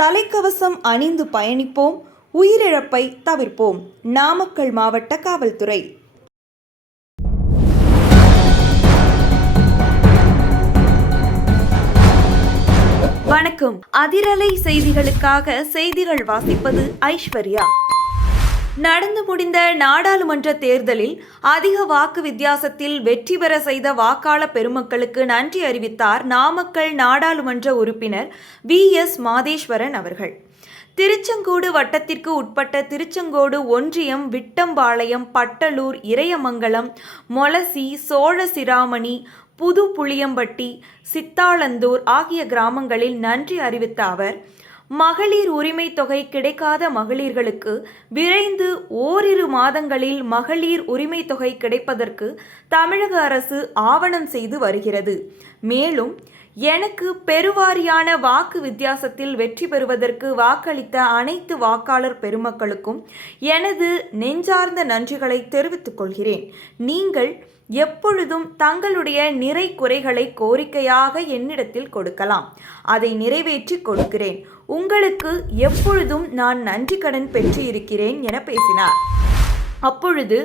தலைக்கவசம் அணிந்து பயணிப்போம் உயிரிழப்பை தவிர்ப்போம். நாமக்கல் மாவட்ட காவல்துறை. வணக்கம். அதிரலை செய்திகளுக்காக செய்திகள் வாசிப்பது ஐஸ்வர்யா. நடந்து முடிந்த நாடாளுமன்ற தேர்தலில் அதிக வாக்கு வித்தியாசத்தில் வெற்றி பெற செய்த வாக்காள பெருமக்களுக்கு நன்றி அறிவித்தார் நாமக்கல் நாடாளுமன்ற உறுப்பினர் வி எஸ் மாதேஸ்வரன் அவர்கள். திருச்செங்கோடு வட்டத்திற்கு உட்பட்ட திருச்செங்கோடு ஒன்றியம் விட்டம்பாளையம் பட்டலூர் இறையமங்கலம் மொலசி சோழசிராமணி புது புளியம்பட்டி சித்தாளந்தூர் ஆகிய கிராமங்களில் நன்றி அறிவித்த அவர் மகளிர் உரிமை தொகை கிடைக்காத மகளிர்களுக்கு விரைந்து ஓரிரு மாதங்களில் மகளிர் உரிமை தொகை கிடைப்பதற்கு தமிழக அரசு ஆவணம் செய்து வருகிறது. மேலும் எனக்கு பெருவாரியான வாக்கு வித்தியாசத்தில் வெற்றி பெறுவதற்கு வாக்களித்த அனைத்து வாக்காளர் பெருமக்களுக்கும் எனது நெஞ்சார்ந்த நன்றிகளை தெரிவித்துக் கொள்கிறேன். நீங்கள் எப்பொழுதும் தங்களுடைய நிறை குறைகளை கோரிக்கையாக என்னிடத்தில் கொடுக்கலாம். அதை நிறைவேற்றி கொடுக்கிறேன். உங்களுக்கு எப்பொழுதும் நான் நன்றி கடன் பெற்று இருக்கிறேன் என பேசினார். அப்பொழுது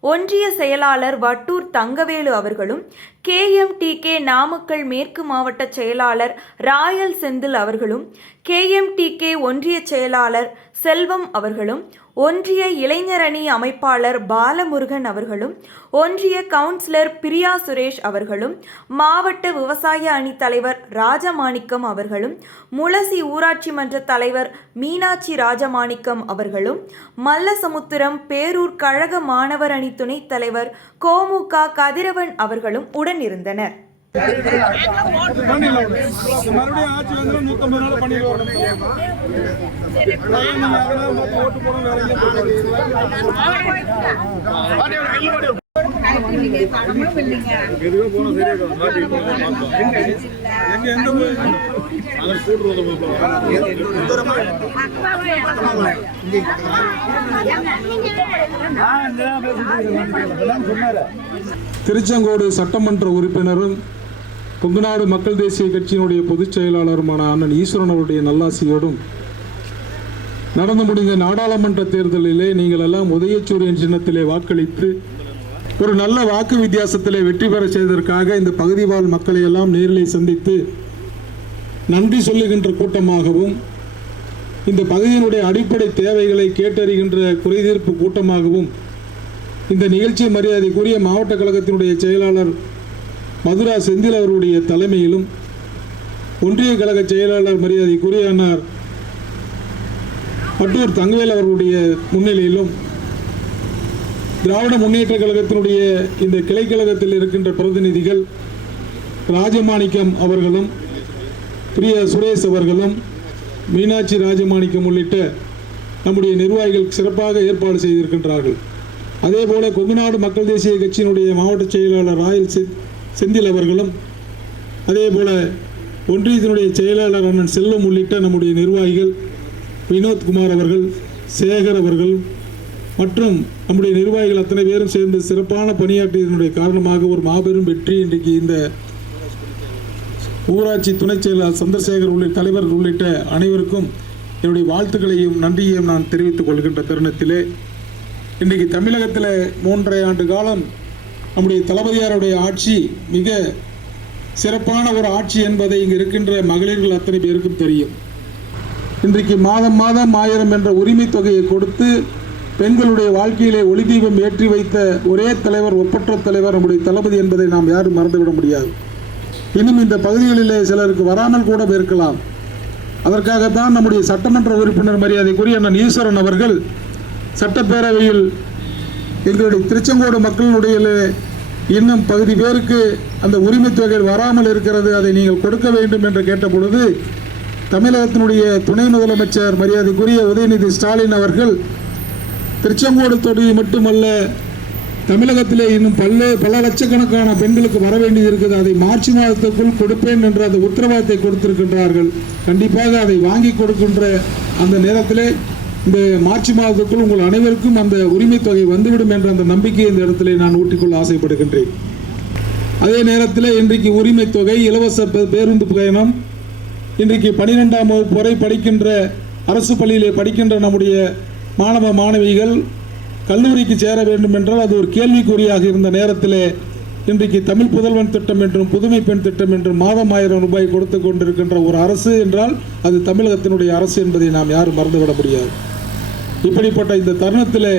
ஒன்றிய செயலாளர் வட்டூர் தங்கவேலு அவர்களும் கேஎம்டிகே நாமக்கல் மேற்கு மாவட்ட செயலாளர் ராயல் செந்தில் அவர்களும் கேஎம்டிகே ஒன்றிய செயலாளர் செல்வம் அவர்களும் ஒன்றிய இளைஞரணி அமைப்பாளர் பாலமுருகன் அவர்களும் ஒன்றிய கவுன்சிலர் பிரியா சுரேஷ் அவர்களும் மாவட்ட விவசாய அணி தலைவர் ராஜமாணிக்கம் அவர்களும் முளசி ஊராட்சி மன்ற தலைவர் மீனாட்சி ராஜமாணிக்கம் அவர்களும் மல்லசமுத்திரம் பேரூர் கழக மாணவர் அணி துணைத் தலைவர் கோமுக கதிரவன் அவர்களும் உடனிருந்தனர் மறுபடியும் ஆட்சி வந்து நூத்தம்பது நாள் பண்ணிடுவோம் ஓட்டு எங்க எந்த திருச்செங்கோடு சட்டமன்ற உறுப்பினரும் கொங்குநாடு மக்கள் தேசிய கட்சியினுடைய பொதுச் செயலாளருமான அண்ணன் ஈஸ்வரன் அவருடைய நல்லாசியோடும் நடந்து முடிந்த நாடாளுமன்ற தேர்தலிலே நீங்கள் எல்லாம் உதயச்சூரியன் சின்னத்திலே வாக்களித்து ஒரு நல்ல வாக்கு வித்தியாசத்திலே வெற்றி பெற செய்ததற்காக இந்த பகுதி வாழ் மக்களை எல்லாம் நேரில் சந்தித்து நன்றி சொல்லுகின்ற கூட்டமாகவும் இந்த பகுதியினுடைய அடிப்படை தேவைகளை கேட்டறிகின்ற குறைதீர்ப்பு கூட்டமாகவும் இந்த நிகழ்ச்சி மரியாதைக்குரிய மாவட்ட கழகத்தினுடைய செயலாளர் மதுரா செந்தில் அவருடைய தலைமையிலும் ஒன்றிய கழக செயலாளர் மரியாதைக்குரிய அண்ணார் பட்டூர் தங்கவேல் அவர்களுடைய முன்னிலையிலும் திராவிட முன்னேற்ற கழகத்தினுடைய இந்த கிளைக்கழகத்தில் இருக்கின்ற பிரதிநிதிகள் ராஜமாணிக்கம் அவர்களும் பிரிய சுரேஷ் அவர்களும் மீனாட்சி ராஜமாணிக்கம் உள்ளிட்ட நம்முடைய நிர்வாகிகள் சிறப்பாக ஏற்பாடு செய்திருக்கின்றார்கள். அதே போல கொங்குநாடு மக்கள் தேசிய கட்சியினுடைய மாவட்ட செயலாளர் ராயல் செ- செந்தில் அவர்களும் அதே போல ஒன்றியத்தினுடைய செயலாளர் அண்ணன் செல்வம் உள்ளிட்ட நம்முடைய நிர்வாகிகள் வினோத்குமார் அவர்கள் சேகர் அவர்கள் மற்றும் நம்முடைய நிர்வாகிகள் அத்தனை பேரும் சேர்ந்து சிறப்பான பணியாற்றியதனுடைய காரணமாக ஒரு மாபெரும் வெற்றி இன்றைக்கு இந்த ஊராட்சி துணைச் செயலாளர் சந்திரசேகர் உள்ளிட்ட தலைவர் உள்ளிட்ட அனைவருக்கும் என்னுடைய வாழ்த்துக்களையும் நன்றியையும் நான் தெரிவித்துக் கொள்கின்ற தருணத்திலே இன்றைக்கு தமிழகத்தில் மூன்றரை ஆண்டு காலம் நம்முடைய தளபதியாருடைய ஆட்சி மிக சிறப்பான ஒரு ஆட்சி என்பதை இங்கு இருக்கின்ற மகளிர்கள் அத்தனை பேருக்கும் தெரியும். இன்றைக்கு மாதம் மாதம் ஆயிரம் என்ற உரிமை தொகையை கொடுத்து பெண்களுடைய வாழ்க்கையிலே ஒளி தீபம் ஏற்றி வைத்த ஒரே தலைவர் ஒப்பற்ற தலைவர் நம்முடைய தளபதி என்பதை நாம் யாரும் மறந்துவிட முடியாது. இன்னும் இந்த பகுதிகளிலே சிலருக்கு வராமல் கூட இருக்கலாம் அதற்காகத்தான் நம்முடைய சட்டமன்ற உறுப்பினர் மரியாதைக்குரிய அண்ணன் ஈஸ்வரன் அவர்கள் சட்டப்பேரவையில் எங்களுடைய திருச்செங்கோடு மக்களினுடைய இன்னும் பகுதி பேருக்கு அந்த உரிமை தொகை வராமல் இருக்கிறது அதை நீங்கள் கொடுக்க வேண்டும் என்று கேட்ட பொழுது தமிழகத்தினுடைய துணை முதலமைச்சர் மரியாதைக்குரிய உதயநிதி ஸ்டாலின் அவர்கள் திருச்செங்கோடு தொகுதி மட்டுமல்ல தமிழகத்திலே இன்னும் பல்ல பல லட்சக்கணக்கான பெண்களுக்கு வர வேண்டியது இருக்குது. அதை மார்ச் மாதத்துக்குள் கொடுப்பேன் என்ற அந்த உத்தரவாதத்தை கொடுத்திருக்கின்றார்கள். கண்டிப்பாக அதை வாங்கி கொடுக்கின்ற அந்த நேரத்திலே இந்த மார்ச் மாதத்துக்குள் உங்கள் அனைவருக்கும் அந்த உரிமைத் தொகை வந்துவிடும் என்ற அந்த நம்பிக்கையை இந்த இடத்திலே நான் ஊட்டிக்கொள்ள ஆசைப்படுகின்றேன். அதே நேரத்தில் இன்றைக்கு உரிமைத் தொகை இலவச பேருந்து பயணம் இன்றைக்கு பனிரெண்டாம் வகுப்பு வரை படிக்கின்ற அரசு பள்ளியிலே படிக்கின்ற நம்முடைய மாணவ மாணவிகள் கல்லூரிக்கு சேர வேண்டும் என்றால் அது ஒரு கேள்விக்குறியாக இருந்த நேரத்திலே இன்றைக்கு தமிழ் புதல்வன் திட்டம் என்றும் புதுமை பெண் திட்டம் என்றும் மாதம் ஆயிரம் ரூபாய் கொடுத்து கொண்டிருக்கின்ற ஒரு அரசு என்றால் அது தமிழகத்தினுடைய அரசு என்பதை நாம் யாரும் மறந்துவிட முடியாது. இப்படிப்பட்ட இந்த தருணத்தில்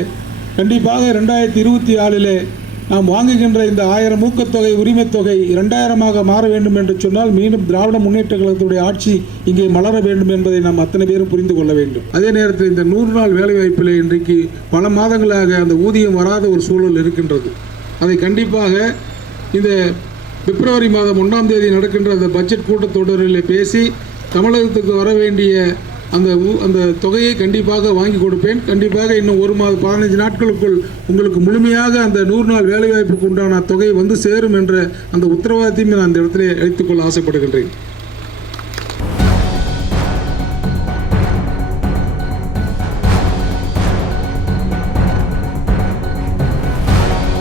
கண்டிப்பாக ரெண்டாயிரத்தி இருபத்தி ஆறிலே நாம் வாங்குகின்ற இந்த ஆயிரம் ஊக்கத்தொகை உரிமைத் தொகை இரண்டாயிரமாக மாற வேண்டும் என்று சொன்னால் மீண்டும் திராவிட முன்னேற்ற கழகத்துடைய ஆட்சி இங்கே மலர வேண்டும் என்பதை நாம் அத்தனை பேரும் புரிந்து கொள்ள வேண்டும். அதே நேரத்தில் இந்த நூறு நாள் வேலைவாய்ப்பிலே இன்றைக்கு பல மாதங்களாக அந்த ஊதியம் வராத ஒரு சூழல் இருக்கின்றது. அதை கண்டிப்பாக இந்த பிப்ரவரி மாதம் ஒன்றாம் தேதி நடக்கின்ற அந்த பட்ஜெட் கூட்டத்தொடரில் பேசி தமிழகத்துக்கு வர வேண்டிய அந்த அந்த தொகையை கண்டிப்பாக வாங்கி கொடுப்பேன். கண்டிப்பாக இன்னும் ஒரு மாதம் பதினைஞ்சு நாட்களுக்குள் உங்களுக்கு முழுமையாக அந்த நூறு நாள் வேலைவாய்ப்புக்கு உண்டான தொகை வந்து சேரும் என்ற அந்த உத்தரவாதத்தையும் நான் அந்த இடத்துல அழைத்துக்கொள்ள ஆசைப்படுகின்றேன்.